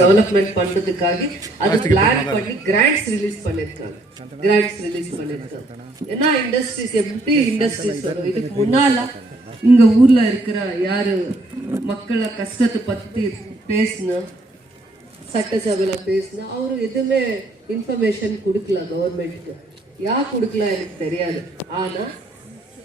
Development பண்றதுக்காக அது plan பண்ணி கிராண்ட்ஸ் ரிலீஸ் பண்ணிருக்காங்க கிராண்ட்ஸ் ரிலீஸ் பண்ணிருக்காங்க ஏன்னா இண்டஸ்ட்ரீஸ் எப்படி இண்டஸ்ட்ரீஸ் வரும் இதுக்கு முன்னால இங்க ஊர்ல இருக்கிற யாரு மக்களை கஷ்டத்தை பத்தி பேசணும் சட்டசபையில பேசினா அவரு எதுவுமே இன்ஃபர்மேஷன் கொடுக்கல கவர்மெண்ட்க்கு யார் கொடுக்கல எனக்கு தெரியாது. ஆனா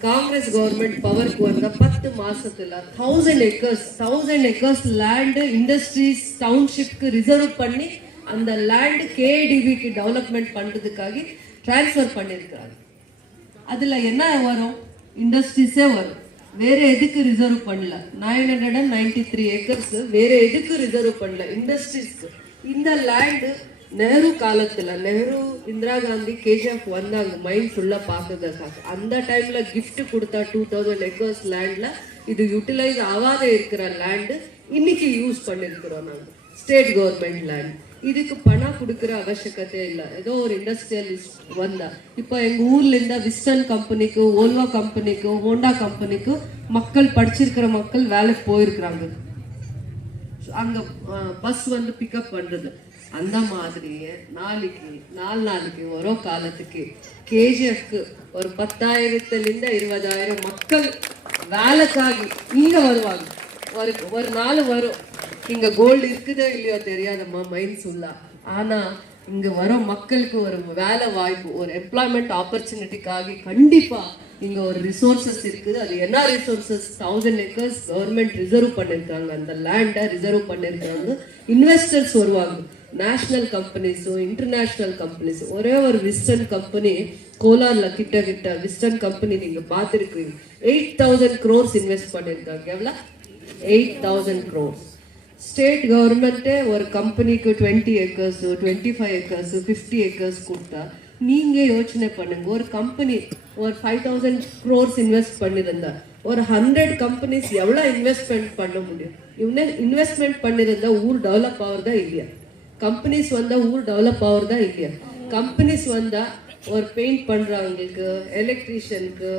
காங்கிரஸ் கவர்மெண்ட் பவருக்கு வந்த பத்து மாசத்துல thousand acres thousand acres land industries டவுன்ஷிப்க்கு reserve பண்ணி அந்த லேண்ட் கேடிவிக்கு டெவலப்மெண்ட் பண்ணுறதுக்காக டிரான்ஸ்ஃபர் பண்ணியிருக்கிறாங்க அதில் என்ன வரும்? இண்டஸ்ட்ரீஸே வரும். வேற எதுக்கு ரிசர்வ் பண்ணல? Nine hundred and ninety three acres வேற எதுக்கு ரிசர்வ் பண்ணல? இண்டஸ்ட்ரீஸ்க்கு இந்த லேண்டு நெஹ்ரு காலத்துல நெஹ்ரு இந்திரா காந்தி கேஜிஎஃப் வந்தாங்க மைண்ட் ஃபுல்லா பார்க்கறதுக்காக அந்த டைம்ல கிஃப்ட் கொடுத்தா டூ தௌசண்ட் ஏக்கர்ஸ் லேண்ட்ல இது யூட்டிலைஸ் ஆகாத இருக்கிற லேண்டு இன்னைக்கு யூஸ் பண்ணிருக்கிறோம் நாங்க. ஸ்டேட் கவர்மெண்ட் லேண்ட் இதுக்கு பணம் கொடுக்குற அவசியக்கத்தை இல்லை. ஏதோ ஒரு இண்டஸ்ட்ரியலிஸ்ட் வந்தா. இப்போ எங்க ஊர்ல இருந்த விஸ்டன் கம்பெனிக்கு ஓல்வா கம்பெனிக்கு ஹோண்டா கம்பெனிக்கு மக்கள் படிச்சிருக்கிற மக்கள் வேலைக்கு போயிருக்கிறாங்க. அங்க பஸ் வந்து பிக்கப் பண்றது. அந்த மாதிரியே நாளைக்கு நாலு நாளைக்கு வரும் காலத்துக்கு கேஜிஎஃப்க்கு ஒரு பத்தாயிரத்துலேருந்து இருபதாயிரம் மக்கள் வேலைக்காகி இங்கே வருவாங்க. ஒரு ஒரு நாள் வரும். இங்கே கோல்டு இருக்குதோ இல்லையோ தெரியாதம்மா மைண்ட் சொல்லா ஆனால் இங்கே வர மக்களுக்கு ஒரு வேலை வாய்ப்பு ஒரு எம்ப்ளாய்மெண்ட் ஆப்பர்ச்சுனிட்டிக்காக கண்டிப்பாக இங்கே ஒரு ரிசோர்சஸ் இருக்குது. அது என்ன resources thousand acres government reserve பண்ணிருக்காங்க. அந்த லேண்டை ரிசர்வ் பண்ணியிருக்காங்க இன்வெஸ்டர்ஸ் வருவாங்க. நேஷனல் கம்பெனிஸும் இன்டர்நேஷனல் கம்பெனிஸ் ஒரே ஒரு விஸ்டர்ன் கம்பெனி கோலாரில் கிட்ட கிட்ட விஸ்டர்ன் கம்பெனி நீங்கள் பார்த்துருக்கீங்க எயிட் தௌசண்ட் க்ரோர்ஸ் இன்வெஸ்ட் பண்ணியிருக்காங்க. எவ்வளோ? எயிட் தௌசண்ட் க்ரோர்ஸ் ஸ்டேட் கவர்மெண்ட்டே ஒரு கம்பெனிக்கு twenty acres twenty five acres fifty acres கொடுத்தா நீங்கள் யோசனை பண்ணுங்க. ஒரு கம்பெனி ஒரு ஃபைவ் தௌசண்ட் க்ரோர்ஸ் இன்வெஸ்ட் பண்ணியிருந்தா ஒரு ஹண்ட்ரட் கம்பெனிஸ் எவ்வளோ இன்வெஸ்ட்மெண்ட் பண்ண முடியும்? இவனே இன்வெஸ்ட்மெண்ட் பண்ணியிருந்தா ஊர் டெவலப் ஆகிறதா இல்லையா? கம்பெனிஸ் வந்தா ஊர் டெவலப் ஆகுறதா இல்லையா கம்பெனிஸ் வந்தா ஒரு பெயிண்ட் பண்றவங்களுக்கு எலக்ட்ரீஷியனுக்கு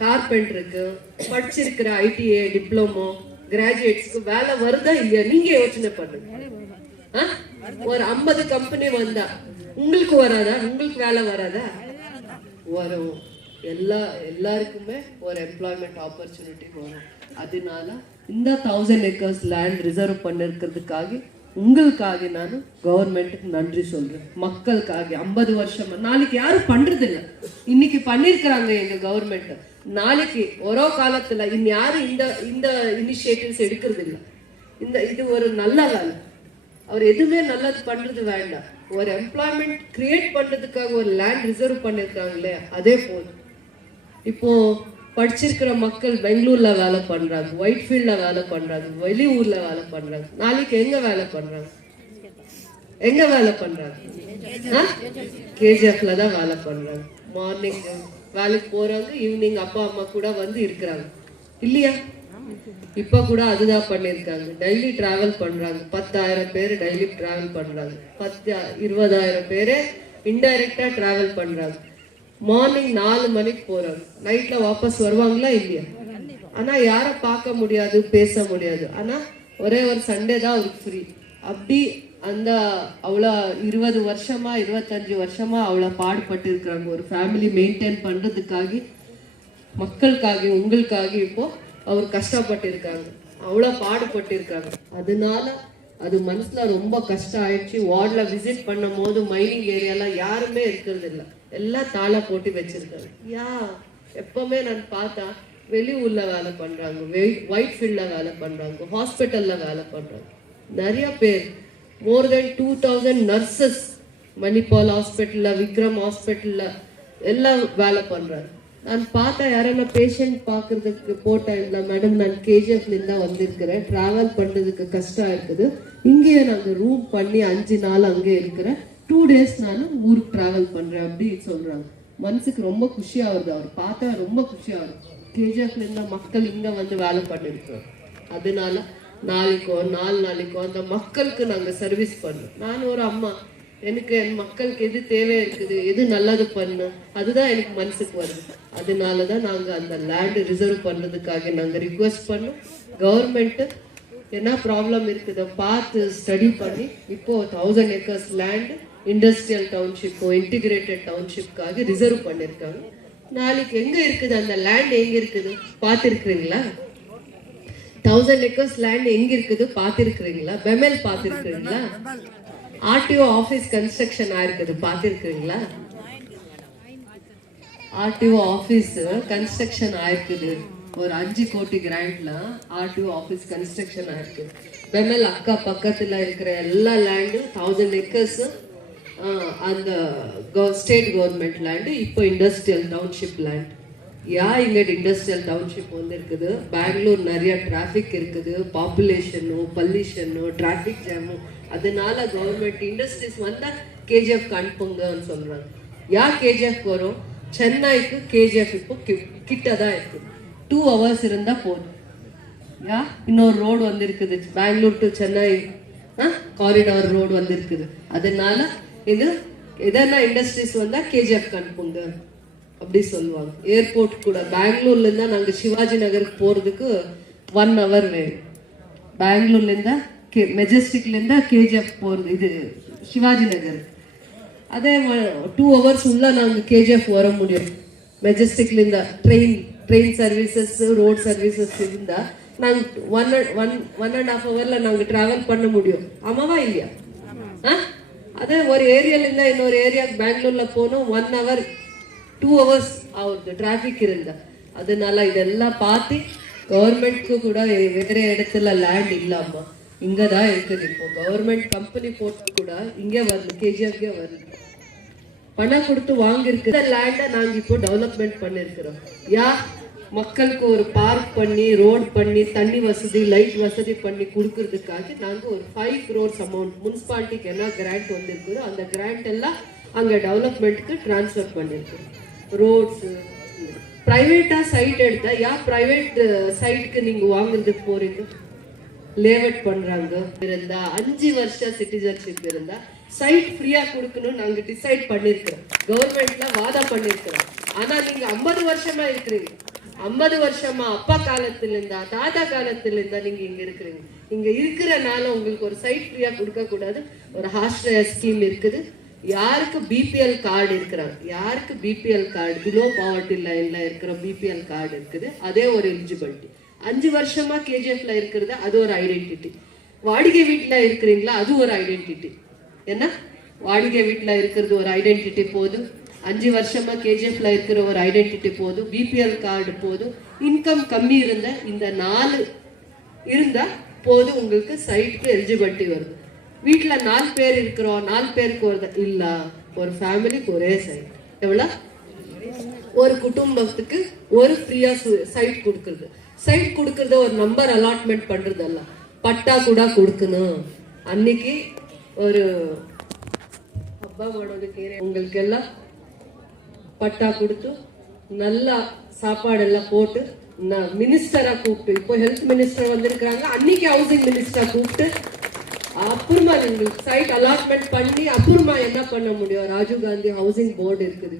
கார்பெண்டருக்கு படிச்சிருக்கிற ஐடிஐ டிப்ளமோ கிராஜுவேட்ஸ்க்கு வேலை வருதா இல்லையா? நீங்க யோசனை பண்ணுங்க. ஆ? ஒரு ஐம்பது கம்பெனி வந்தா உங்களுக்கு வராதா? உங்களுக்கு வேலை வராதா? வரும். எல்லா எல்லாருக்குமே ஒரு எம்ப்ளாய்மெண்ட் ஆப்பர்ச்சுனிட்டி வரும். அதனால இந்த தௌசண்ட் ஏக்கர்ஸ் லேண்ட் ரிசர்வ் பண்ணிருக்கிறதுக்காக உங்களுக்காக நான் கவர்மெண்ட்டுக்கு நன்றி சொல்றேன். மக்களுக்காக ஐம்பது வருஷமா நாளைக்கு யாரும் பண்றது இன்னைக்கு பண்ணிருக்கிறாங்க எங்க கவர்மெண்ட் நாளைக்கு ஒரே காலத்துல இன் யாரும் இந்த இந்த இனிஷியேட்டிவ்ஸ் எடுக்கிறதில்ல. இந்த இது ஒரு நல்ல வேலை அவர் எதுவுமே நல்லது பண்றது வேண்டாம். ஒரு எம்ப்ளாய்மெண்ட் கிரியேட் பண்றதுக்காக ஒரு லேண்ட் ரிசர்வ் பண்ணிருக்காங்க இல்லையா? அதே போதும் இப்போ படிச்சிருக்கிற மக்கள் பெங்களூர்ல வேலை பண்றாங்க ஒயிட் ஃபீல்ட்ல வேலை பண்றாங்க வெளியூர்ல வேலை பண்றாங்க. நாளைக்கு எங்க வேலை பண்றாங்க? எங்க வேலை பண்றாங்க? கேஜிஎஃப்ல தான் வேலை பண்றாங்க. மார்னிங் வேலைக்கு போறாங்க ஈவினிங் அப்பா அம்மா கூட வந்து இருக்கிறாங்க. இல்லையா? இப்ப கூட அதுதான் பண்ணிருக்காங்க டெய்லி டிராவல் பண்றாங்க. பத்தாயிரம் பேர் டெய்லி டிராவல் பண்றாங்க. பத்து இருபதாயிரம் பேரு இன்டைரக்டா டிராவல் பண்றாங்க. மார்னிங் நாலு மணிக்கு போறாங்க. நைட்ல வாபஸ் வருவாங்களா இல்லையா? ஆனா யார பார்க்க முடியாது பேச முடியாது. ஆனா ஒரே ஒரு சண்டே தான் அவருக்கு ஃப்ரீ அப்படி அந்த அவ்வளோ இருபது வருஷமா இருபத்தஞ்சு வருஷமா அவ்வளோ பாடுபட்டு இருக்கிறாங்க. ஒரு ஃபேமிலி மெயின்டைன் பண்றதுக்காக மக்களுக்காக உங்களுக்காக இப்போ அவர் கஷ்டப்பட்டு இருக்காங்க. அவ்வளோ பாடுபட்டு இருக்காங்க. அதனால அது மனசுல ரொம்ப கஷ்டம் ஆயிடுச்சு. வார்டில் விசிட் பண்ணும் போது மைனிங் ஏரியாலாம் யாருமே இருக்கிறது இல்லை. எல்லாம் தாளை போட்டு வச்சிருக்காங்க யா எப்பவுமே நான் பார்த்தா வெளி ஊர்ல வேலை பண்றாங்க ஒயிட் ஃபீல்ட்ல வேலை பண்றாங்க ஹாஸ்பிட்டல்ல வேலை பண்றாங்க. நிறைய பேர் more than two thousand nurses Manipal ஹாஸ்பிட்டல்ல விக்ரம் ஹாஸ்பிட்டல்ல எல்லாம் வேலை பண்றாங்க நான் பார்த்தா யாரைனா பேஷண்ட் பார்க்கறதுக்கு போட்டேன் இல்லை மேடம் நான் கேஜிஎஃப்ல இருந்தா வந்திருக்கிறேன். டிராவல் பண்றதுக்கு கஷ்டம் இருக்குது. இங்கேயே நாங்கள் ரூம் பண்ணி அஞ்சு நாள் அங்கே இருக்கிறேன். டூ டேஸ் நான் ஊருக்கு ட்ராவல் பண்ணுறேன் அப்படி சொல்கிறாங்க மனசுக்கு ரொம்ப குஷியாகுது அவர் பார்த்தா ரொம்ப குஷியா கேஜிஎஃப்ல இருந்த மக்கள் இங்கே வந்து வேலை பண்ணிருக்கோம். அதனால நாளைக்கோ நாலு நாளைக்கோ அந்த மக்களுக்கு நாங்கள் சர்வீஸ் பண்ணோம் நான் ஒரு அம்மா எனக்கு என் மக்களுக்கு எது தேவை இருக்குது எது நல்லது பண்ணு அதுதான் எனக்கு மனசுக்கு வருது. அதனால தான் நாங்கள் அந்த லேண்டு ரிசர்வ் பண்ணுறதுக்காக நாங்கள் ரிக்வெஸ்ட் பண்ணோம். கவர்மெண்ட்டு என்ன ப்ராப்ளம் இருக்குதை பார்த்து ஸ்டடி பண்ணி இப்போது தௌசண்ட் ஏக்கர்ஸ் லேண்டு இண்டஸ்ட்ரியல் டவுன்ஷிப்போ இன்டிகிரேட்டட் டவுன்ஷிப்காக ரிசர்வ் பண்ணியிருக்காங்க நாளைக்கு எங்கே இருக்குது? அந்த லேண்ட் எங்கே இருக்குது? பார்த்துருக்குறீங்களா? தௌசண்ட் ஏக்கர்ஸ் லேண்ட் எங்கே இருக்குது? பார்த்துருக்குறீங்களா? பெமெல் பார்த்துருக்குறீங்களா? ஆர்டிஓ ஆஃபீஸ் கன்ஸ்ட்ரக்ஷன் ஆயிருக்குது பார்த்துருக்குறீங்களா? ஆர்டிஓ ஆஃபீஸ் கன்ஸ்ட்ரக்ஷன் ஆயிருக்குது ஒரு அஞ்சு கோடி கிராண்ட்ல ஆர்டிஓ ஆஃபீஸ் கன்ஸ்ட்ரக்ஷன் ஆயிருக்கு பெமெல் அக்கா பக்கத்துல இருக்கிற எல்லா லேண்டும் தௌசண்ட் ஏக்கர்ஸும் அந்த ஸ்டேட் கவர்மெண்ட் லேண்டு இப்போ இண்டஸ்ட்ரியல் டவுன்ஷிப் லேண்ட் யா இங்கே இண்டஸ்ட்ரியல் டவுன்ஷிப் வந்து இருக்குது. பெங்களூர் நிறைய டிராஃபிக் இருக்குது. பாப்புலேஷனோ பல்யூஷனு டிராஃபிக் ஜாமு அதனால கவர்மெண்ட் இண்டஸ்ட்ரீஸ் வந்தால் கேஜிஎஃப் அனுப்புங்கன்னு சொல்கிறாங்க யா கேஜிஎஃப் வரும்? சென்னைக்கு கேஜிஎஃப் இப்போ கிட்ட தான் இருக்குது டூ ஹவர்ஸ் இருந்தால் போதும். யா இன்னொரு ரோடு வந்திருக்குது. Bangalore to Chennai corridor road வந்திருக்குது. அதனால இது எதனா இண்டஸ்ட்ரீஸ் வந்தா கேஜிஎஃப் அனுப்புங்க அப்படி சொல்லுவாங்க. ஏர்போர்ட் கூட பெங்களூர்ல இருந்தா நாங்க சிவாஜி நகருக்கு போறதுக்கு ஒன் ஹவர் வேணும். பெங்களூர்ல இருந்தா கே மெஜஸ்டிக்ல இருந்தா கேஜிஎஃப் போறது இது சிவாஜி நகர். அதே டூ ஹவர்ஸ் உள்ள நாங்க கேஜிஎஃப் வர முடியும். மெஜஸ்டிக்ல இருந்தா train train services road services இருந்தா நாங்க one one one and half ஹவர்ல நாங்க டிராவல் பண்ண முடியும். ஆமாவா இல்லையா? ஆ? அதே ஒரு ஏரியால இருந்தா இன்னொரு ஏரியாவுக்கு பெங்களூரில் போகணும் ஒன் ஹவர் டூ ஹவர்ஸ் ஆகுது டிராஃபிக் இருந்தா அதனால இதெல்லாம் பார்த்து கவர்மெண்ட்க்கு கூட வேறு இடத்துல லேண்ட் இல்லாமல் இங்கே தான் இருக்குது. இப்போ கவர்மெண்ட் கம்பெனி போட்டால் கூட இங்கே வரல கேஜிஎஃப்கே வரல பணம் கொடுத்து வாங்கியிருக்கு லேண்டை நாங்கள் இப்போ டெவலப்மெண்ட் பண்ணியிருக்கிறோம். யா மக்களுக்கு ஒரு பார்க் பண்ணி ரோட் பண்ணி தண்ணி வசதி லைட் வசதி பண்ணி கொடுக்கறதுக்காக நாங்கள் ஒரு ஃபைவ் க்ரோர்ஸ் அமௌண்ட் முனிசிபாலிட்டிக்கு என்ன கிராண்ட் வந்திருக்குதோ அந்த கிராண்ட் எல்லாம் அங்கே டெவலப்மெண்ட்டுக்கு டிரான்ஸ்ஃபர் பண்ணியிருக்கோம் ரோட்ஸு ப்ரைவேட்டாக சைட் எடுத்தால் யார் ப்ரைவேட் சைட்டுக்கு uh, நீங்கள் வாங்குறதுக்கு போறீங்க? லேவட் பண்ணுறாங்க இருந்தா அஞ்சு வருஷம் சிட்டிசன்ஷிப் இருந்தா சைட் ஃப்ரீயாக கொடுக்கணும்னு நாங்கள் டிசைட் பண்ணியிருக்கிறோம் கவர்மெண்ட்ல வாதம் பண்ணியிருக்கிறோம் ஆனால் நீங்கள் ஐம்பது வருஷமா இருக்கிறீங்க. ஐம்பது வருஷமா அப்பா காலத்துல இருந்தா தாத்தா காலத்துல இருந்தா நீங்க இங்க இருக்கிறீங்க. இங்க இருக்கிறனால உங்களுக்கு ஒரு சைட் ஃப்ரீயா கொடுக்க கூடாது ஒரு ஹாஸ்டல் ஸ்கீம் இருக்குது. யாருக்கு பிபிஎல் கார்டு இருக்கிறாங்க யாருக்கு பிபிஎல் கார்டு பிலோ பாவர்ட்டி லைன்ல இருக்கிற பிபிஎல் கார்டு இருக்குது. அதே ஒரு எலிஜிபிலிட்டி அஞ்சு வருஷமா கேஜிஎஃப்ல இருக்கிறது அது ஒரு ஐடென்டிட்டி வாடகை வீட்டில் இருக்கிறீங்களா அது ஒரு ஐடென்டிட்டி என்ன? வாடகை வீட்டில் இருக்கிறது ஒரு ஐடென்டிட்டி போதும். அஞ்சு வருஷமா கேஜிஎஃப்ல இருக்கிற ஒரு ஐடென்டிட்டி போதும் பிபிஎல் கார்டு போதும் இன்கம் கம்மி இருந்த இந்த நாலு இருந்தா போதும் உங்களுக்கு சைட்டுக்கு எலிஜிபிலிட்டி வருது வீட்ல நாலு பேர் இருக்கிறோம் நாலு பேருக்கு ஒரு இல்ல ஒரு ஃபேமிலிக்கு ஒரே சைட் எவ்வளோ ஒரு குடும்பத்துக்கு ஒரு ஃப்ரீயா சைட் கொடுக்கறது சைட் கொடுக்கறத ஒரு நம்பர் அலாட்மெண்ட் பண்றதல்ல பட்டா கூட கொடுக்கணும் அன்னைக்கு ஒரு ಹಬ್ಬ ಮಾಡೋದಕ್ಕೆ உங்களுக்கு எல்லாம் பட்டா கொடுத்து நல்லா சாப்பாடெல்லாம் போட்டு நான் மினிஸ்டரா கூப்பிட்டு இப்போ ஹெல்த் மினிஸ்டர் வந்திருக்கிறாங்க. அன்னைக்கு ஹவுசிங் மினிஸ்டர் கூப்பிட்டு அப்புறமா எங்களுக்கு சைட் அலாட்மெண்ட் பண்ணி அப்புறமா என்ன பண்ண முடியும்? ராஜீவ் காந்தி ஹவுசிங் போர்டு இருக்குது.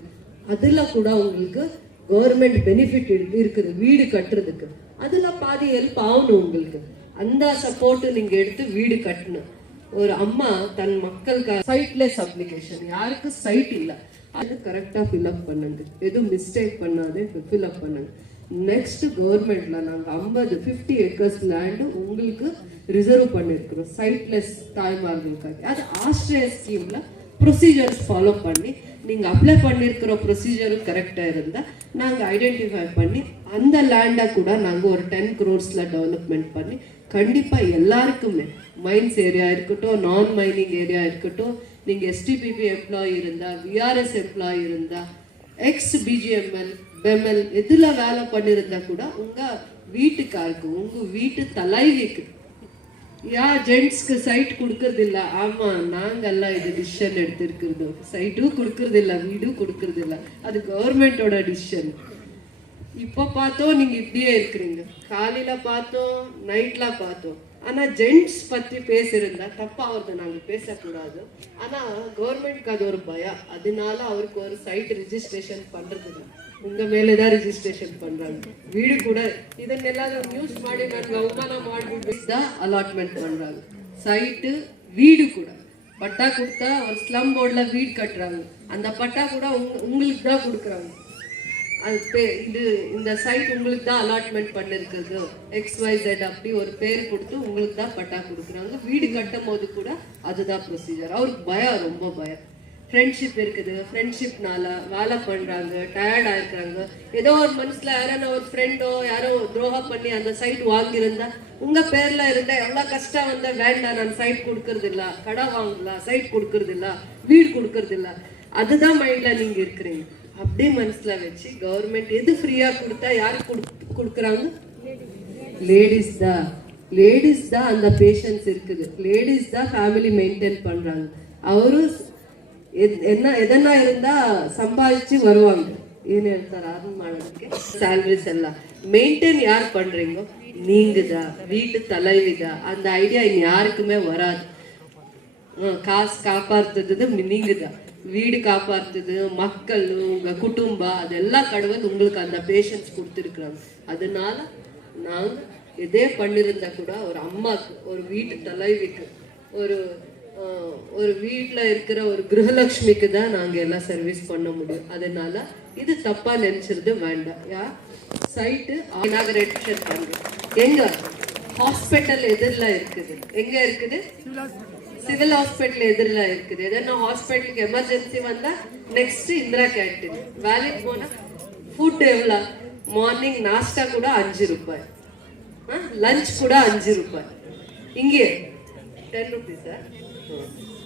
அதுல கூட உங்களுக்கு கவர்மெண்ட் பெனிஃபிட் இருக்குது வீடு கட்டுறதுக்கு. அதுல பாதி ஹெல்ப் ஆகணும் உங்களுக்கு. அந்த சப்போர்ட் நீங்க எடுத்து வீடு கட்டணும். ஒரு அம்மா தன் மக்களுக்கு சைட்லெஸ் அப்ளிகேஷன் யாருக்கு சைட் இல்லை. அது கரெக்டா ஃபில்அப் பண்ணுங்க. எதுவும் மிஸ்டேக் பண்ணாதே ஃபில்அப் பண்ணுங்க. நெக்ஸ்ட் கவர்மெண்ட்ல நாங்கள் ஐம்பது ஃபிஃப்டி ஏக்கர்ஸ் லேண்டு உங்களுக்கு ரிசர்வ் பண்ணிருக்கிறோம். சைட்லெஸ் தாய்மார்களுக்காக. அது ஆஸ்திரேலிய ஸ்கீம்ல ப்ரொசீஜர்ஸ் ஃபாலோ பண்ணி நீங்கள் அப்ளை பண்ணியிருக்கிற ப்ரொசீஜரும் கரெக்டாக இருந்தால் நாங்கள் ஐடென்டிஃபை பண்ணி அந்த லேண்டை கூட நாங்கள் ஒரு டென் க்ரோர்ஸ்ல டெவலப்மெண்ட் பண்ணி கண்டிப்பாக எல்லாருக்குமே மைன்ஸ் ஏரியா இருக்கட்டும் நான் மைனிங் ஏரியா இருக்கட்டும் நீங்கள் எஸ்டிபிபி எம்ப்ளாயி இருந்தால் விஆர்எஸ் எம்ப்ளாயி இருந்தால் எக்ஸ் பிஜிஎம்எல் பெம்எல் எதில் வேலை பண்ணியிருந்தா கூட உங்கள் வீட்டுக்காருக்கு உங்கள் வீட்டு தலைவிக்கு. யா ஜென்ட்ஸ்க்கு சைட் கொடுக்கறதில்ல. ஆமாம் நாங்கள்லாம் இது டிசிஷன் எடுத்திருக்கிறது. சைட்டும் கொடுக்கறதில்ல வீடும் கொடுக்கறதில்ல. அது கவர்மெண்டோட டிசிஷன் இப்போ பார்த்தோம் நீங்கள் இப்படியே இருக்கிறீங்க. காலையில் பார்த்தோம் நைட்டில் பார்த்தோம். ஆனால் ஜென்ட்ஸ் பற்றி பேசியிருந்தா தப்பாவது நாங்கள் பேசக்கூடாது. ஆனால் கவர்மெண்ட்க்கு அது ஒரு பயம். அதனால அவருக்கு ஒரு சைட் ரிஜிஸ்ட்ரேஷன் பண்ணுறது பண்ணுறதுக்கு உங்கள் மேலே தான் ரிஜிஸ்ட்ரேஷன் பண்ணுறாங்க வீடு கூட ಇದನ್ನೆಲ್ಲಾದ್ರೂ ನ್ಯೂಸ್ ಮಾಡಿ அவமானம் ಅವಮಾನ தான் அலாட்மெண்ட் பண்ணுறாங்க சைட்டு வீடு கூட. பட்டா கொடுத்தா ஸ்லம் போர்டில் வீடு கட்டுறாங்க. அந்த பட்டா கூட உங்களுக்கு தான் கொடுக்குறாங்க. அது பே- இது இந்த சைட் உங்களுக்கு தான் அலாட்மெண்ட் பண்ணிருக்குது எக்ஸ் ஒய் ஜெட் அப்படி ஒரு பேர் கொடுத்து உங்களுக்கு தான் பட்டா கொடுக்குறாங்க. வீடு கட்டும் போது கூட அதுதான் ப்ரொசீஜர் அவருக்கு பயம் ரொம்ப பயம். ஃப்ரெண்ட்ஷிப் இருக்குது. ஃப்ரெண்ட்ஷிப்னால வேலை பண்ணுறாங்க டயர்டாக இருக்கிறாங்க ஏதோ ஒரு மனசில் யாரான ஒரு ஃப்ரெண்டோ யாரோ துரோகம் பண்ணி அந்த சைட் வாங்கியிருந்தா உங்கள் பேரில் இருந்தால் எவ்வளோ கஷ்டம் வந்தால் வேண்டாம் நான் சைட் கொடுக்கறதில்ல கடை வாங்கலாம் சைட் கொடுக்கறதில்ல வீடு கொடுக்கறதில்ல அதுதான் மைண்டில் நீங்கள் இருக்கிறீங்க. அப்படியே மனசில் வச்சு கவர்மெண்ட் எது ஃப்ரீயாக கொடுத்தா யார் கொடுக்குறாங்க? லேடிஸ் தான். லேடிஸ் தான் அந்த பேஷன்ஸ் இருக்குது. லேடிஸ் தான் ஃபேமிலி மெயின்டைன் பண்ணுறாங்க அவரும் என்ன எதனா இருந்தால் சம்பாதிச்சு வருவாங்க. ஏன் ಹೇಳ್ತಾರೆ ಅದು ಮಾಡೋದಕ್ಕೆ ಸ್ಯಾಲ್ರೀಸ್ ಎಲ್ಲ மெயின்டைன் யார் பண்ணுறீங்களோ நீங்கதா வீட்டு தலைவிதா அந்த ஐடியா இனி யாருக்குமே வராது. காசு காப்பாற்றுறது நீங்கதான். வீடு காப்பாற்றுது மக்கள் உங்கள் குடும்பம் அதெல்லாம் கடவுள் உங்களுக்கு அந்த பேஷன்ஸ் கொடுத்துருக்குறாங்க அதனால நாங்கள் இதே பண்ணியிருந்தா கூட ஒரு அம்மாவுக்கு ஒரு வீட்டு தலைவிக்கு ஒரு ஒரு வீட்டில் இருக்கிற ஒரு கிரகலட்சுமிக்கு தான் நாங்கள் எல்லாம் சர்வீஸ் பண்ண முடியும். அதனால இது தப்பாக நினச்சிருது வேண்டாம். யா? சைட்டு இனாகரேஷன் பண்ணுறோம் எங்கே? ஹாஸ்பிட்டல் எதிரில் இருக்குது. எங்கே இருக்குது? சிவில் ஹாஸ்பிட்டல் எதிரில் இருக்குது. எதனா ஹாஸ்பிட்டலுக்கு எமர்ஜென்சி வந்தா நெக்ஸ்ட் இந்திரா கேன்டீன். வேலைக்கு போனா ஃபுட் எவ்வளோ மார்னிங் நாஸ்டா கூட அஞ்சு ரூபாய். லஞ்ச் கூட அஞ்சு ரூபாய். இங்கே டென் ருபீஸ் சார்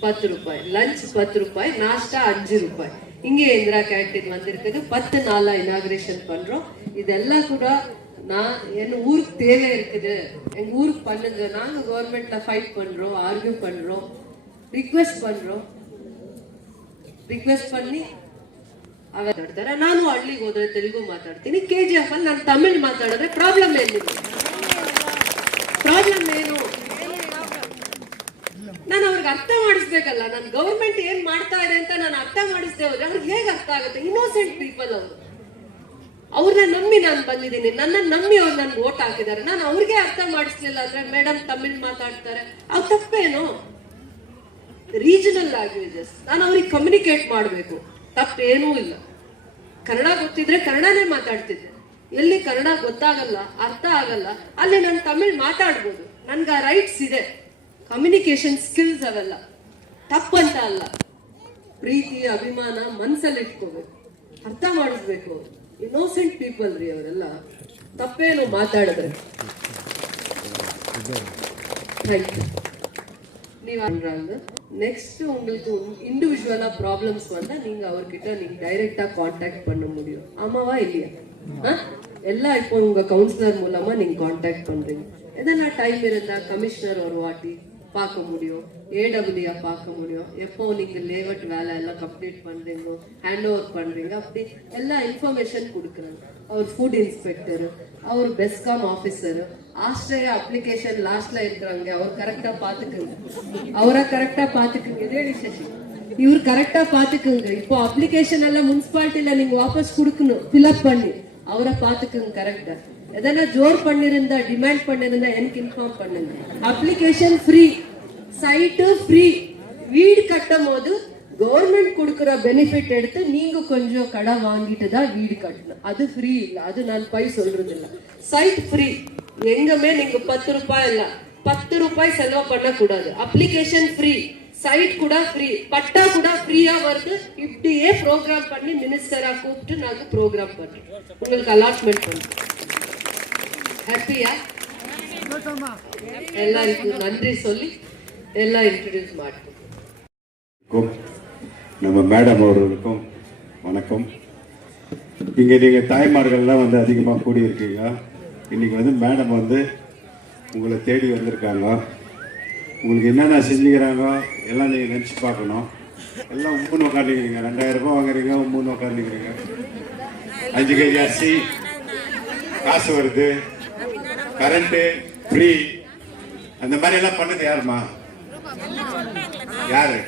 பத்து ரூபாய். லஞ்ச் பத்து ரூபாய் நாஸ்டா அஞ்சு ரூபாய். இங்கே இந்திரா கேன்டீன் வந்திருக்குது. பத்து நாளா இனாகிரேஷன் பண்றோம். இதெல்லாம் கூட நான் என் ஊருக்கு தேவை இருக்குது எங்க ஊருக்கு பண்ணுங்க நாங்க கவர்மெண்ட்ல ஃபைட் பண்றோம் ஆர்கியூ பண்றோம் ರಿಕ್ವೆಸ್ಟ್ பண்றோம் ರಿಕ್ವೆಸ್ಟ್ பண்ணி ಅವ ಮಾತಾಡ್ತಾರೆ ನಾನು ಹಳ್ಳಿಗೆ ಹೋದ್ರೆ ತೆಲುಗು ಮಾತಾಡ್ತೀನಿ ಕೆ ಜಿ ಎಫ್ ಅಲ್ಲಿ ನಾನು ತಮಿಳ್ ಮಾತಾಡಿದ್ರೆ ಪ್ರಾಬ್ಲಮ್ ಏನಿದೆ ಪ್ರಾಬ್ಲಮ್ ಏನು ನಾನು ಅವ್ರಿಗೆ ಅರ್ಥ ಮಾಡಿಸ್ಬೇಕಲ್ಲ ನಾನು ಗೌರ್ಮೆಂಟ್ ಏನ್ ಮಾಡ್ತಾ ಇದೆ ಅಂತ ನಾನು ಅರ್ಥ ಮಾಡಿಸ್ದೆ ಹೋದ್ರೆ ಅವ್ರಿಗೆ ಹೇಗೆ ಅರ್ಥ ಆಗುತ್ತೆ ಇನ್ನೋಸೆಂಟ್ ಪೀಪಲ್ ಅವರು ಅವ್ರನ್ನ ನಂಬಿ ನಾನು ಬಂದಿದ್ದೀನಿ. ನನ್ನ ನಂಬಿ ಅವ್ರು ನನ್ಗೆ ಓಟ್ ಹಾಕಿದ್ದಾರೆ. ನಾನು ಅವ್ರಿಗೆ ಅರ್ಥ ಮಾಡಿಸ್ಲಿಲ್ಲ ಅಂದ್ರೆ ಮೇಡಮ್ ತಮಿಳ್ ಮಾತಾಡ್ತಾರೆ. ಅವ್ ತಪ್ಪೇನು? ರೀಜನಲ್ ಲ್ಯಾಂಗ್ವೇಜಸ್ ನಾನು ಅವ್ರಿಗೆ ಕಮ್ಯುನಿಕೇಟ್ ಮಾಡಬೇಕು. ತಪ್ಪೇನೂ ಇಲ್ಲ. ಕನ್ನಡ ಗೊತ್ತಿದ್ರೆ ಕನ್ನಡನೇ ಮಾತಾಡ್ತಿದ್ದೆ. ಎಲ್ಲಿ ಕನ್ನಡ ಗೊತ್ತಾಗಲ್ಲ, ಅರ್ಥ ಆಗಲ್ಲ, ಅಲ್ಲಿ ನಾನು ತಮಿಳ್ ಮಾತಾಡ್ಬೋದು. ನನ್ಗೆ ಆ ರೈಟ್ಸ್ ಇದೆ. ಕಮ್ಯುನಿಕೇಶನ್ ಸ್ಕಿಲ್ಸ್ ಅವೆಲ್ಲ. ತಪ್ಪಂತ ಅಲ್ಲ. ಪ್ರೀತಿ, ಅಭಿಮಾನ ಮನಸ್ಸಲ್ಲಿ ಇಟ್ಕೋಬೇಕು ಅರ್ಥ ಮಾಡಿಸ್ಬೇಕು ಅವ್ರು. ಇನ್ನೋಸೆಂಟ್ ಪೀಪಲ್ ರೀ ಅವರೆಲ್ಲ ತಪ್ಪೇನು ಮಾತಾಡಿದ್ರೆ ಥ್ಯಾಂಕ್ ಯು நீங்க பண்றாங்க நெக்ஸ்ட் உங்களுக்கு இண்டிவிஜுவலா ப்ராப்ளம்ஸ் வந்தா நீங்க அவர்கிட்ட நீங்க டைரக்டா காண்டாக்ட் பண்ண முடியும் ஆமாவா இல்லையா ஆ? எல்லாம் இப்போ உங்க கவுன்சிலர் மூலமா நீங்க காண்டாக்ட் பண்றீங்க எதனா டைம் இருந்தா கமிஷனர் ஒரு வாட்டி பார்க்க முடியும். ஏடபிள்யூ பார்க்க முடியும். எப்போ நீங்க லேவட் வேலை எல்லாம் கம்ப்ளீட் பண்றீங்க ஹேண்ட் ஓவர் பண்றீங்க அப்படி எல்லா இன்ஃபர்மேஷன் கொடுக்குறாங்க. அவர் ஃபுட் இன்ஸ்பெக்டர் அவர் பெஸ்காம் ஆஃபீஸர் ஆஸ்திரேலியா அப்ளிகேஷன் லாஸ்ட்ல இருக்கிறாங்க. அவர் கரெக்டா பாத்துக்குங்க அவரை கரெக்டா பாத்துக்குங்க இதே விசேஷம். இவர் கரெக்டா பாத்துக்குங்க இப்போ அப்ளிகேஷன் எல்லாம் முனிசிபாலிட்டியில நீங்க வாபஸ் கொடுக்கணும். ஃபில்அப் பண்ணி அவரை பாத்துக்குங்க கரெக்டா எதனா ஜோர் பண்ணிருந்தா டிமாண்ட் பண்ணிருந்தா எனக்கு இன்ஃபார்ம் பண்ணுங்க. அப்ளிகேஷன் ஃப்ரீ சைட்டு ஃப்ரீ வீடு கட்டும் போது கவர்மெண்ட் கொடுக்குற பெனிஃபிட் எடுத்து நீங்க கொஞ்சம் கடை வாங்கிட்டு தான் வீடு கட்டணும். அது ஃப்ரீ இல்ல. அது நான் போய் சொல்றது இல்ல சைட் ஃப்ரீ எங்கமே நீங்க பத்து ரூபாய் இல்ல. பத்து ரூபாய் செலவு பண்ண கூடாது அப்ளிகேஷன் ஃப்ரீ சைட் கூட ஃப்ரீ பட்டா கூட ஃப்ரீயா வருது. இப்படியே ப்ரோக்ராம் பண்ணி மினிஸ்டரா கூப்பிட்டு நாங்க ப்ரோக்ராம் பண்றோம் உங்களுக்கு அலாட்மெண்ட் பண்றோம் ஹாப்பியா எல்லாருக்கும் நன்றி சொல்லி எல்லாம் இன்ட்ரடியூஸ் ಮಾಡ್ತೀನಿ க்கும் நம்ம மேடம் அவர்களுக்கும் வணக்கம் இங்கே நீங்கள் தாய்மார்கள்லாம் வந்து அதிகமாக கூடியிருக்கீங்க இன்றைக்கி வந்து மேடம் வந்து உங்களை தேடி வந்திருக்காங்க உங்களுக்கு என்னென்ன செஞ்சுக்கிறாங்க எல்லாம் நீங்கள் நினச்சி பார்க்கணும் எல்லாம் உம்முன்னு உட்காந்துக்கிறீங்க ரெண்டாயிரம் ரூபாய் வாங்குறீங்க உம்முன்னு உட்காந்துக்கிறீங்க அஞ்சு கேஜி அரிசி காசு வருது கரண்ட்டு ஃப்ரீ அந்த மாதிரி எல்லாம் பண்ணது யாருமா யாரு?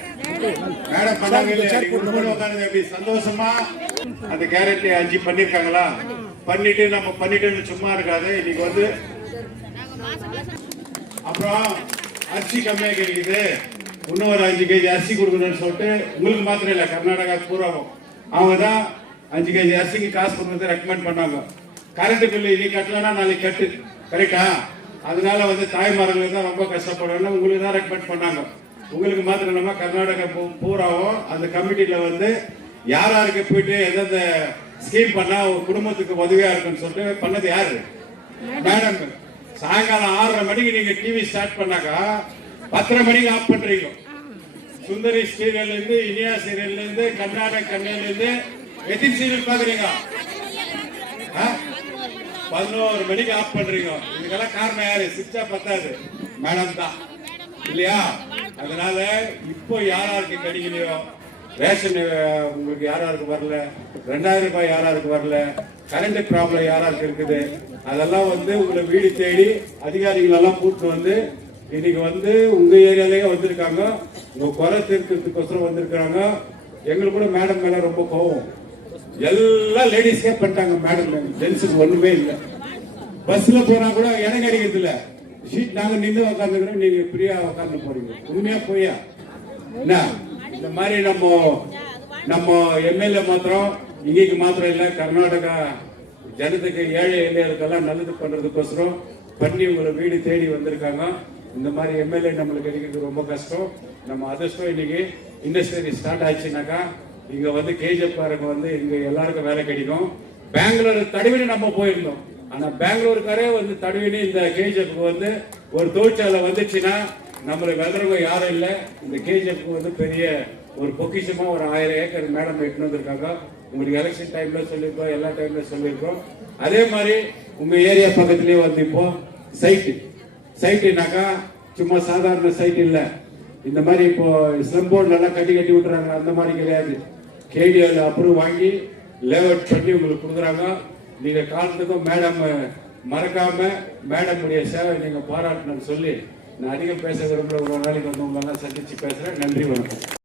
மேடம் பண்ணாங்க எப்படி? சந்தோஷமா? அந்த கேரட் அஞ்சு பண்ணிருக்காங்களா? பண்ணிட்டு நம்ம பண்ணிட்டு சும்மா இருக்காது. இன்னைக்கு வந்து அப்புறம் அரிசி கம்மியா கிடைக்குது. இன்னும் ஒரு அஞ்சு கேஜி அரிசி கொடுக்கணும்னு சொல்லிட்டு உங்களுக்கு மாத்திரம் இல்ல கர்நாடகா பூராவும் அவங்க தான் அஞ்சு கேஜி அரிசிக்கு காசு கொடுக்கறது ரெக்கமெண்ட் பண்ணாங்க. கரண்ட் பில்லு இன்னைக்கு கட்டலன்னா நாளைக்கு கட்டு. கரெக்டா அதனால வந்து தாய்மார்கள் தான் ரொம்ப கஷ்டப்படணும் உங்களுக்கு தான் ரெக்கமெண்ட் பண்ணாங்க. உங்களுக்கு மாத்திரம் இல்லாம கர்நாடகா பூராவும் அந்த கமிட்டியில வந்து யார் யாருக்கு போயிட்டு எந்தெந்த ஸ்கீம் பண்ணா ஒரு குடும்பத்துக்கு உதவியா இருக்குன்னு சொல்லிட்டு பண்ணது யாரு? மேடம். சாயங்காலம் ஆறரை மணிக்கு நீங்க டிவி ஸ்டார்ட் பண்ணாக்கா பத்தரை மணிக்கு ஆஃப் பண்றீங்க. சுந்தரி சீரியல்ல இருந்து இனியா சீரியல்ல இருந்து கர்நாடக கண்ணையில இருந்து எத்தனை சீரியல் பாக்குறீங்க? ஆ? பதினோரு மணிக்கு ஆஃப் பண்றீங்க. இதுக்கெல்லாம் காரணம் யாரு? சிக்ஸா பத்தாது மேடம் தான். இல்லையா? அதனால இப்போ யார் யாருக்கு கிடைக்கலையோ ரேஷன் உங்களுக்கு யார் யாருக்கு வரல ரெண்டாயிரம் ரூபாய் யார் யாருக்கு வரல கரண்ட் ப்ராப்ளம் யார் யாருக்கு இருக்குது அதெல்லாம் வந்து உங்களை வீடு தேடி அதிகாரிகள் எல்லாம் கூட்டு வந்து இன்னைக்கு வந்து உங்க ஏரியாலேயே வந்திருக்காங்க. உங்க குறை தீர்க்கிறதுக்கோசரம் வந்திருக்காங்க எங்களுக்கு கூட மேடம் மேல ரொம்ப கோவம். எல்லாம் லேடிஸ்க்கே பண்ணிட்டாங்க மேடம் ஜென்ஸுக்கு ஒண்ணுமே இல்லை. பஸ்ல போனா கூட இடம் கிடைக்கிறது இல்லை சீட் நாங்க நின்று உட்காந்துக்கிறோம் நீங்க ஃப்ரீயா உட்காந்து போறீங்க. உண்மையா பொய்யா? என்ன? இந்த மாதிரி நம்ம நம்ம எம்எல்ஏ மாத்திரம் இங்கேக்கு மாத்திரம் இல்ல கர்நாடகா ஜனத்துக்கு ஏழை எல்லையர்களுக்கெல்லாம் நல்லது பண்றதுக்கோசரம் பண்ணி உங்களை வீடு தேடி வந்திருக்காங்க. இந்த மாதிரி எம்எல்ஏ நம்மளுக்கு கிடைக்கிறது ரொம்ப கஷ்டம். நம்ம அதிர்ஷ்டம் இன்னைக்கு இண்டஸ்ட்ரி ஸ்டார்ட் ஆச்சுனாக்கா இங்க வந்து கேஜிஎஃப் காரங்க வந்து இங்க எல்லாருக்கும் வேலை கிடைக்கும். பெங்களூர் தடவினு நம்ம போயிருந்தோம். ஆனா பெங்களூருக்காரே வந்து தடவினு இந்த கேஜிஎஃப் வந்து ஒரு தொழிற்சாலை வந்துச்சுன்னா நம்மளுக்கு வெதறவங்க யாரும் இல்லை. இந்த கேஜிஎஃப் வந்து பெரிய ஒரு பொக்கிஷமா ஒரு ஆயிரம் ஏக்கர் மேடம் எட்டுன்னு வந்திருக்காங்க. உங்களுக்கு எலெக்ஷன் டைம்ல சொல்லியிருக்கோம் எல்லா டைம்ல சொல்லியிருக்கோம். அதே மாதிரி உங்க ஏரியா பக்கத்துலயே வந்து இப்போ சைட்டு சைட்டுனாக்கா சும்மா சாதாரண சைட் இல்ல. இந்த மாதிரி இப்போ ஸ்லம் போர்ட்ல எல்லாம் கட்டி கட்டி விட்டுறாங்க. அந்த மாதிரி கிடையாது. கேடிஎல் அப்ரூவ் வாங்கி லேஅவுட் பண்ணி உங்களுக்கு கொடுக்குறாங்க. நீங்க காலத்துக்கும் மேடம் மறக்காம மேடம் உடைய சேவை நீங்க பாராட்டணும்னு சொல்லி நான் அதிகம் பேச விரும்புற ஒரு நாளைக்கு வந்து உங்களெல்லாம் சந்திச்சு பேசுறேன். நன்றி வணக்கம்.